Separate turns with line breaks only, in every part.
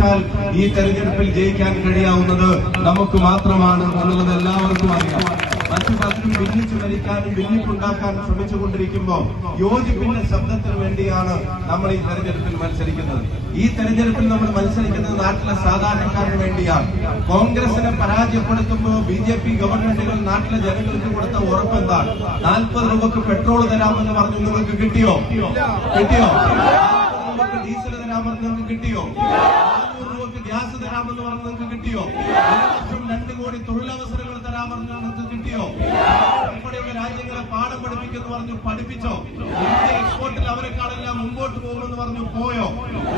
ചോദിച്ചാൽ ഈ തെരഞ്ഞെടുപ്പിൽ ജയിക്കാൻ കഴിയാവുന്നത് നമുക്ക് മാത്രമാണ് എന്നുള്ളത് എല്ലാവർക്കും അറിയാം. മറ്റു പലരും ഭിന്നിച്ചു ഭരിക്കാനും ഭിന്നിപ്പുണ്ടാക്കാനും ശ്രമിച്ചുകൊണ്ടിരിക്കുമ്പോൾ യോജിപ്പിന്റെ ശബ്ദത്തിന് വേണ്ടിയാണ് നമ്മൾ ഈ തെരഞ്ഞെടുപ്പിൽ മത്സരിക്കുന്നത്. ഈ തെരഞ്ഞെടുപ്പിൽ നമ്മൾ മത്സരിക്കുന്നത് നാട്ടിലെ സാധാരണക്കാരന് വേണ്ടിയാണ്. കോൺഗ്രസിനെ പരാജയപ്പെടുത്തുമ്പോൾ ബി ജെ പി ഗവൺമെന്റുകൾ നാട്ടിലെ ജനങ്ങൾക്ക് കൊടുത്ത ഉറപ്പെന്താണ്? നാൽപ്പത് രൂപക്ക് പെട്രോൾ തരാമെന്ന് പറഞ്ഞു നിങ്ങൾക്ക് കിട്ടിയോ? കിട്ടിയോ? ഡീസൽ തരാമെന്ന് നിങ്ങൾക്ക് കിട്ടിയോ? ഗ്യാസ് തരാമെന്ന് പറഞ്ഞ് നിങ്ങൾക്ക് കിട്ടിയോ? ഒരു വർഷം രണ്ട് കോടി തൊഴിലവസരങ്ങൾ തരാമെന്ന് നിങ്ങൾക്ക് കിട്ടിയോ? ഉൾപ്പെടെയുള്ള രാജ്യങ്ങളെ പാഠം പഠിപ്പിക്കുന്നു പറഞ്ഞു പഠിപ്പിച്ചോ? ഇന്ത്യ എക്സ്പോർട്ടിൽ അവരെക്കാളെല്ലാം മുമ്പോട്ട് പോകുമെന്ന് പറഞ്ഞു പോയോ?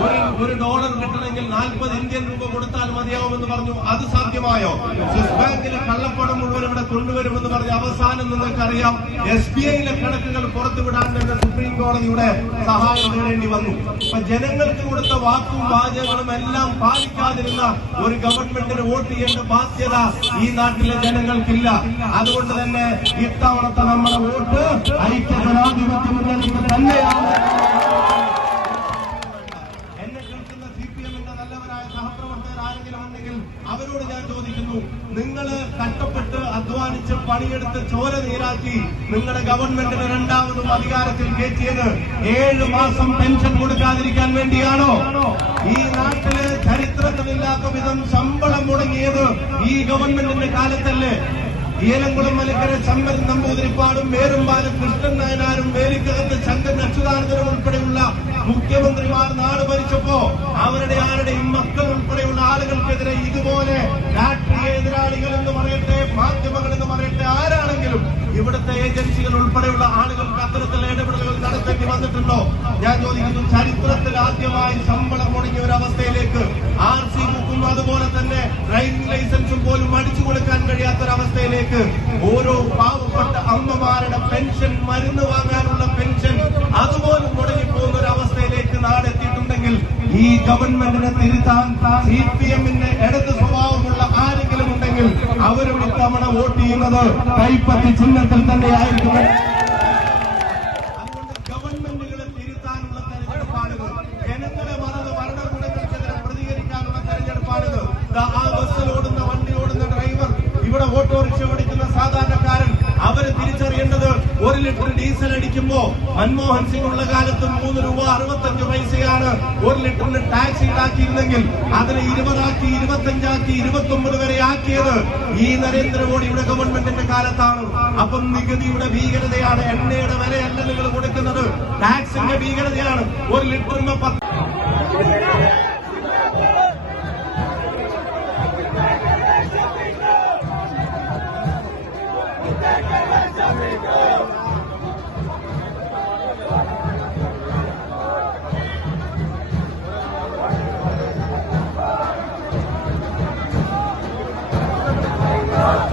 ഒരു ഒരു ഡോളർ കിട്ടണമെങ്കിൽ നാൽപ്പത് ഇന്ത്യൻ രൂപ കൊടുത്താൽ മതിയാവുമെന്ന് പറഞ്ഞു. അത് സാധ്യമായോ? സ്വിസ് ബാങ്കിലെ കള്ളപ്പണം കൊണ്ടുവരുമെന്ന് പറഞ്ഞ അവസാനം നിങ്ങൾക്കറിയാം എസ് ബി ഐയിലെ കണക്കുകൾ പുറത്തുവിടാൻ തന്നെ സുപ്രീം കോടതിയുടെ സഹായം തേടേണ്ടി വന്നു. അപ്പൊ ജനങ്ങൾക്ക് കൊടുത്ത വാക്കും വാചകങ്ങളും എല്ലാം പാലിക്കാതിരുന്ന ഒരു ഗവൺമെന്റിന് വോട്ട് ചെയ്യേണ്ട ബാധ്യത ഈ നാട്ടിലെ ജനങ്ങൾക്കില്ല. അതുകൊണ്ട് തന്നെ ഇത്തവണത്തെ നമ്മുടെ വോട്ട് സഹപ്രവർത്തകർ ആരെങ്കിലും ഉണ്ടെങ്കിൽ അവരോട് ഞാൻ ചോദിക്കുന്നു. നിങ്ങൾ കഷ്ടപ്പെട്ട് അധ്വാനിച്ച് പണിയെടുത്ത് ചോര നീരാക്കി നിങ്ങളുടെ ഗവൺമെന്റിന് രണ്ടാമതും അധികാരത്തിൽ കയറ്റിയത് ഏഴ് മാസം പെൻഷൻ കൊടുക്കാതിരിക്കാൻ വേണ്ടിയാണോ? ഈ നാട്ടിൽ ചരിത്രത്തിലില്ലാത്ത വിധം ശമ്പളം മുടങ്ങിയത് ഈ ഗവൺമെന്റിന്റെ കാലത്തല്ലേ? ഏലംകുളം മലക്കര ചമ്പൻ നമ്പൂതിരിപ്പാടും വേറുംപാലം കൃഷ്ണൻ നായനാരും വേലിക്കകത്ത് മുഖ്യമന്ത്രിമാർ നാട് ഭരിച്ചപ്പോ അവരുടെ ആരുടെയും മക്കൾ ഉൾപ്പെടെയുള്ള ആളുകൾക്കെതിരെ ഇതുപോലെ രാഷ്ട്രീയ എതിരാളികൾ എന്ന് പറയട്ടെ മാധ്യമങ്ങൾ എന്ന് പറയട്ടെ ആരാണെങ്കിലും ഇവിടുത്തെ ഏജൻസികൾ ഉൾപ്പെടെയുള്ള ആളുകൾക്ക് അത്തരത്തിലുള്ള ഇടപെടലുകൾ നടത്തേണ്ടി വന്നിട്ടുണ്ടോ? ഞാൻ ചോദിക്കുന്നു ചരിത്രത്തിൽ ആദ്യമായി ശമ്പളം മുടങ്ങിയ ഒരു അവസ്ഥയിലേക്ക് ആർ സി ബുക്കും അതുപോലെ തന്നെ ഡ്രൈവിംഗ് ലൈസൻസും പോലും അടിച്ചു കൊടുക്കാൻ കഴിയാത്തൊരവസ്ഥയിലേക്ക് ഓരോ പാവപ്പെട്ട അമ്മമാരുടെ പെൻഷൻ മരുന്ന് വാങ്ങാനുള്ള പെൻഷൻ അതുപോലും മുടങ്ങിപ്പോകുന്ന ഒരു അവസ്ഥയിലേക്ക് നാട് എത്തിയിട്ടുണ്ടെങ്കിൽ ഈ ഗവൺമെന്റിനെ തിരുത്താൻ സി പി എമ്മിന്റെ ഇടത് സ്വഭാവമുള്ള ആരെങ്കിലും ഉണ്ടെങ്കിൽ അവരും ഇത്തവണ വോട്ട് ചെയ്യുന്നത് കൈപ്പത്തി ചിഹ്നത്തിൽ തന്നെയായിരിക്കും. അതുകൊണ്ട് ഗവൺമെന്റുകളെ തിരുത്താനുള്ള തെരഞ്ഞെടുപ്പാണിത്. ജനങ്ങളെ മറന്ന് ഭരണകൂടങ്ങൾക്കെതിരെ പ്രതികരിക്കാനുള്ള തെരഞ്ഞെടുപ്പാണിത്. ആ ബസ്സിൽ ഓടുന്ന വണ്ടി ഓടുന്ന ഡ്രൈവർ ഇവിടെ ഓട്ടോറിക്ഷ ഒരു ലിറ്റർ ഡീസൽ അടിക്കുമ്പോ മൻമോഹൻ സിംഗ് ഉള്ള കാലത്ത് മൂന്ന് രൂപ അറുപത്തഞ്ച് പൈസയാണ്. ഒരു ലിറ്ററിന് ടാക്സ് ഈടാക്കിയിരുന്നെങ്കിൽ അതിനെ ഇരുപതാക്കി ഇരുപത്തഞ്ചാക്കി ഇരുപത്തി ഒമ്പത് വരെ ആക്കിയത് ഈ നരേന്ദ്രമോദിയുടെ ഗവൺമെന്റിന്റെ കാലത്താണ്. അപ്പം നികുതിയുടെ ഭീകരതയാണ് എണ്ണയുടെ വിലയല്ല നിങ്ങൾ കൊടുക്കുന്നത്. ടാക്സിന്റെ ഭീകരതയാണ്. ഒരു ലിറ്ററിന് പത്ത്